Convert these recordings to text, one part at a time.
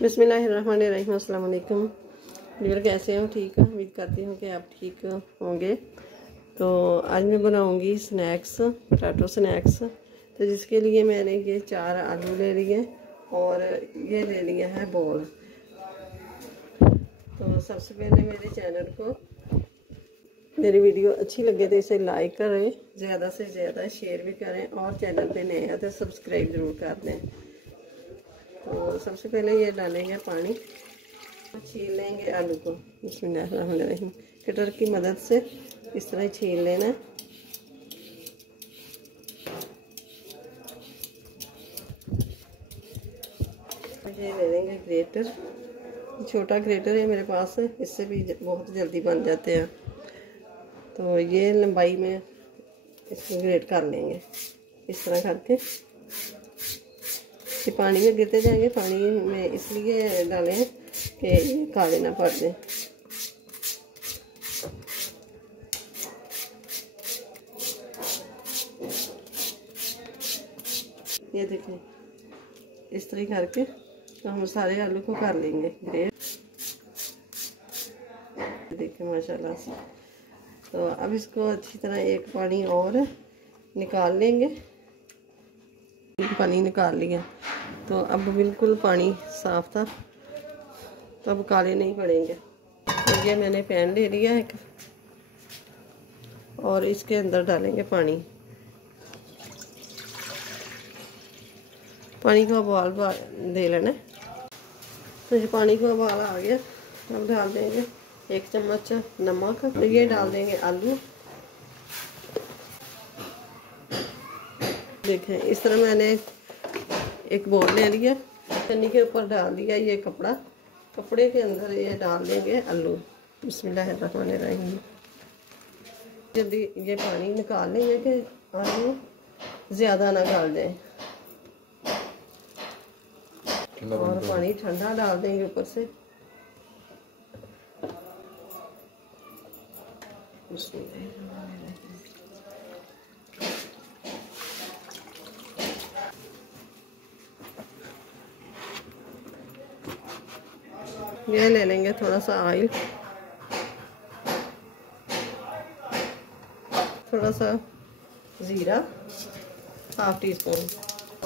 बिस्मिल्लाहिर्रहमानिर्रहीम। अस्सलाम वालेकुम। व्यूअर कैसे हो? ठीक हो? उम्मीद करती हूँ कि आप ठीक होंगे। तो आज मैं बनाऊँगी स्नैक्स, पोटैटो स्नैक्स। तो जिसके लिए मैंने ये 4 आलू ले लिए और ये ले लिया है बॉल। तो सबसे पहले मेरे चैनल को, मेरी वीडियो अच्छी लगे तो इसे लाइक करें, ज़्यादा से ज़्यादा शेयर भी करें और चैनल पे नए हैं तो सब्सक्राइब ज़रूर कर दें। तो सबसे पहले ये डालेंगे पानी, छील लेंगे आलू को। बिस्मिल्लाहिर्रहमानिर्रहीम। कटर की मदद से इस तरह छील लेना। ये ले लेंगे ग्रेटर, छोटा ग्रेटर है मेरे पास, इससे भी बहुत जल्दी बन जाते हैं। तो ये लंबाई में इसको ग्रेट कर लेंगे इस तरह करके। ये पानी में गिरते जाएंगे, पानी में इसलिए डालें कि काले ना पड़ जाए। ये देखें, इस तरह करके तो हम सारे आलू को कर लेंगे ग्रेट। देखें माशाल्लाह से। तो अब इसको अच्छी तरह एक पानी और निकाल लेंगे। पानी निकाल लिया तो अब बिल्कुल पानी साफ था, तो अब काले नहीं पड़ेंगे। तो ये मैंने पैन ले लिया एक और इसके अंदर डालेंगे पानी। पानी को उबाल दे लेना। तो ये पानी को उबाल आ गया। अब डाल देंगे 1 चम्मच नमक। तो ये डाल देंगे आलू। देखें इस तरह मैंने एक बोल ले लिया, चन्नी के ऊपर डाल दिया ये कपड़ा। कपड़े के अंदर ये डाल देंगे आलू। बिस्मिल्लाहिर्रहमानिर्रहीम। जल्दी ये पानी निकाल लेंगे कि आलू ज़्यादा ना डाल दें, और पानी ठंडा डाल देंगे ऊपर से। ये ले लेंगे थोड़ा सा ऑयल, थोड़ा सा ज़ीरा, ½ टीस्पून।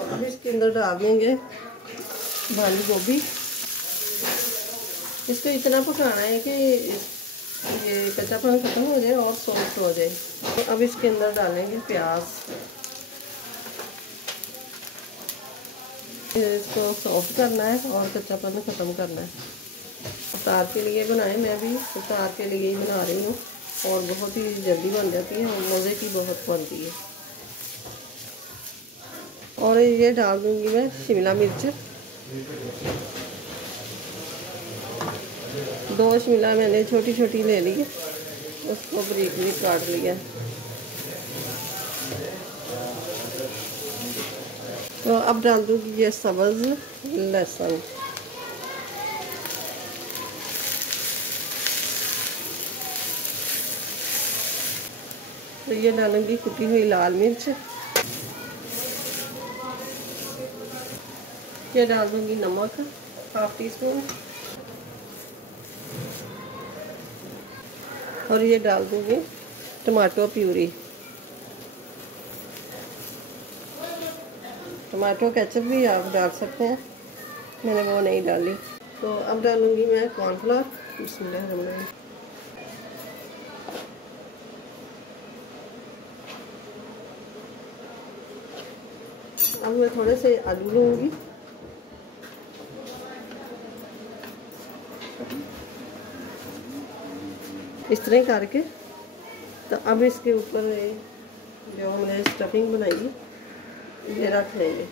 अब इसके अंदर डाल देंगे बंद गोभी। इसको इतना पकाना है कि ये कच्चापन खत्म हो जाए और सॉफ्ट हो जाए। तो अब इसके अंदर डालेंगे प्याज। इसको सॉफ्ट करना है और कच्चापन ख़त्म करना है। इफ्तार के लिए बनाए, मैं भी इफ्तार के लिए ही बना रही हूँ और बहुत ही जल्दी बन जाती है और मज़े की बहुत बनती है। और ये डाल दूँगी मैं शिमला मिर्च। 2 शिमला मैंने छोटी छोटी ले ली है, उसको बारीक बारीक काट लिया। तो अब डाल दूँगी ये सब्ज़ लहसुन। तो ये डालूंगी कुटी हुई लाल मिर्च। ये डाल दूंगी नमक ½ टीस्पून, और ये डाल दूंगी टमाटो प्यूरी। टमाटो केचप भी आप डाल सकते हैं, मैंने वो नहीं डाली। तो अब डालूंगी मैं कॉर्नफ्लोर। बिस्मिल्लाहिर्रहमानिर्रहीम। अब मैं थोड़े से आलू लूँगी। इस तरह करके तो अब इसके ऊपर जो हमने स्टफिंग बनाई ये रख लेंगे।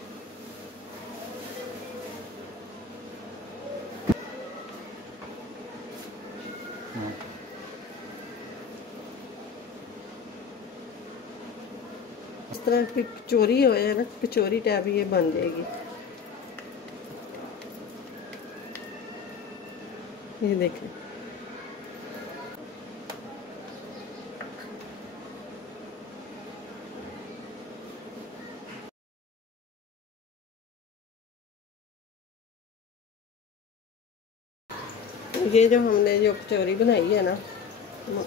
इस तरह की कचौरी हो जाए ना, कचौरी टाइप ये बन जाएगी। ये देखें। ये जो हमने जो कचौरी बनाई है ना,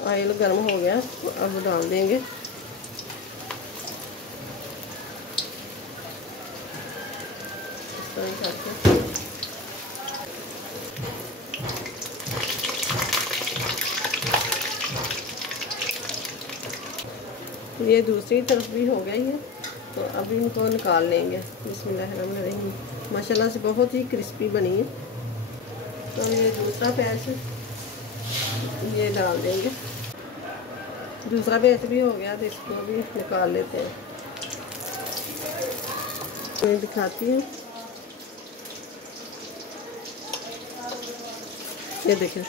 ऑयल गर्म हो गया तो अब डाल देंगे। इस तरह करके ये दूसरी तरफ भी हो गई है, तो अभी इनको निकाल लेंगे। बिस्मिल्लाहिर्रहमानिर्रहीम। माशाल्लाह से बहुत ही क्रिस्पी बनी है। तो ये दूसरा बैच ये डाल देंगे। दूसरा बैच भी हो गया तो इसको भी निकाल लेते हैं। तो ये दिखाती हूँ, ये देखें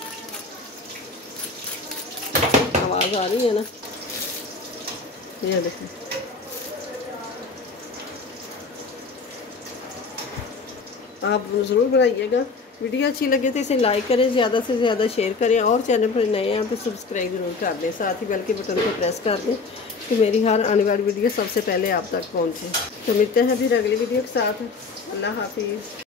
आवाज़ आ रही है ना, ये देखें। आप ज़रूर बनाइएगा। वीडियो अच्छी लगे तो इसे लाइक करें, ज़्यादा से ज़्यादा शेयर करें, और चैनल पर नए हैं तो सब्सक्राइब ज़रूर कर दें। साथ ही बेल के बटन को प्रेस कर दें कि मेरी हर आने वाली वीडियो सबसे पहले आप तक पहुंचे। तो मिलते हैं फिर अगली वीडियो के साथ। अल्लाह हाफिज़।